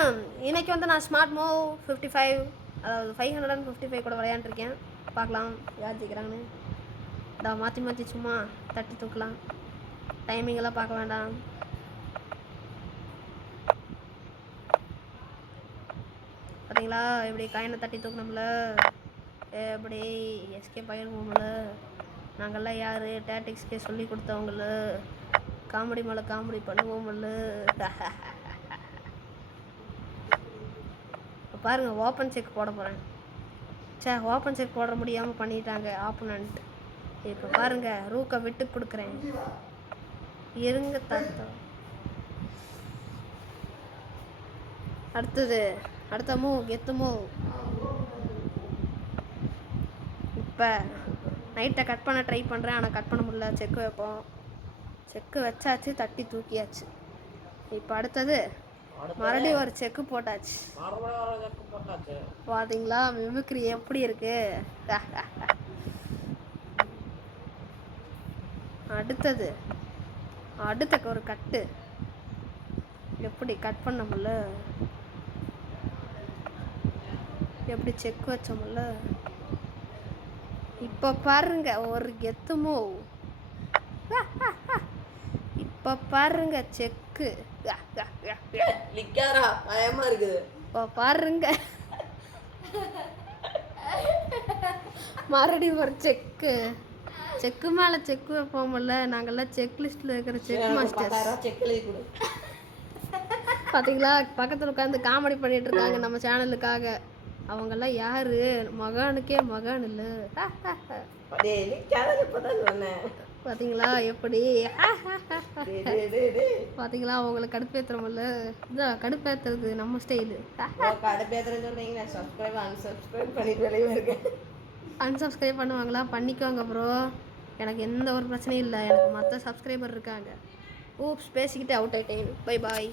இன்றைக்கி வந்து நான் ஸ்மார்ட் மூவ் 55 அதாவது 555 கூட விளையாண்டுருக்கேன். பார்க்கலாம் யார் ஜெயிக்கிறாங்கன்னு. மாற்றி மாற்றி சும்மா தட்டி தூக்கலாம். டைமிங்கெல்லாம் பார்க்க வேண்டாம். பார்த்தீங்களா எப்படி காயினை தட்டி தூக்கணும்ல, எப்படி எஸ்கேப் ஆகிடுவோம்ல. நாங்கள்லாம் யார் டேட்டிக்ஸ்கே சொல்லி கொடுத்தவங்கள, காமெடி மேலே காமெடி பண்ணுவோம்ல. பாருங்கள், ஓப்பன் செக் போட போகிறேன். ஓப்பன் செக் போட முடியாமல் பண்ணிட்டாங்க ஆப்போனண்ட். இப்போ பாருங்கள், ரூக்கை விட்டு கொடுக்குறேன். இருங்க தாத்தா. அடுத்த மூவ் கெத்து மூவ். இப்போ நைட்டை கட் பண்ண ட்ரை பண்ணுறேன், ஆனால் கட் பண்ண முடியல. செக்கு வைப்போம். செக்கு வச்சாச்சு, தட்டி தூக்கியாச்சு. இப்போ அடுத்தது மறுபடியும் ஒரு செக்கு போட்டாச்சு. பார்த்தீங்களா மிமிக்ரி எப்படி இருக்கு. அடுத்த ஒரு கட்டு எப்படி கட் பண்ணமுல்ல, எப்படி செக் வச்சோம்ல. இப்போ பாருங்க ஒரு கெத்துமோ. இப்போ பாருங்க செக்கு. பயமா இருக்குது. இப்போ பாருங்க மறுபடியும் ஒரு செக்கு மேலே செக்கு வைப்போம்ல. நாங்கள்லாம் செக் லிஸ்ட்டில் இருக்கிற செக் மாஸ்டர்ஸ். பார்த்தீங்களா, பக்கத்தில் உட்காந்து காமெடி பண்ணிட்டு இருக்காங்க நம்ம சேனலுக்காக. அவங்கெல்லாம் யாரு, மகானுக்கே மகான் இல்லை. பார்த்தீங்களா எப்படி. பார்த்தீங்களா அவங்கள கடுப்பேற்றுறோம்ல. இதான் கடுப்பேற்றுறது நம்ம ஸ்டைலு. அன்சப்ஸ்கிரைப் பண்ணுவாங்களா? பண்ணிக்கோங்க ப்ரோ, எனக்கு எந்த ஒரு பிரச்சனையும் இல்லை. எனக்கு மற்ற சப்ஸ்கிரைபர் இருக்காங்க. பேசிக்கிட்டு அவுட் ஆகிட்டேன். Bye bye.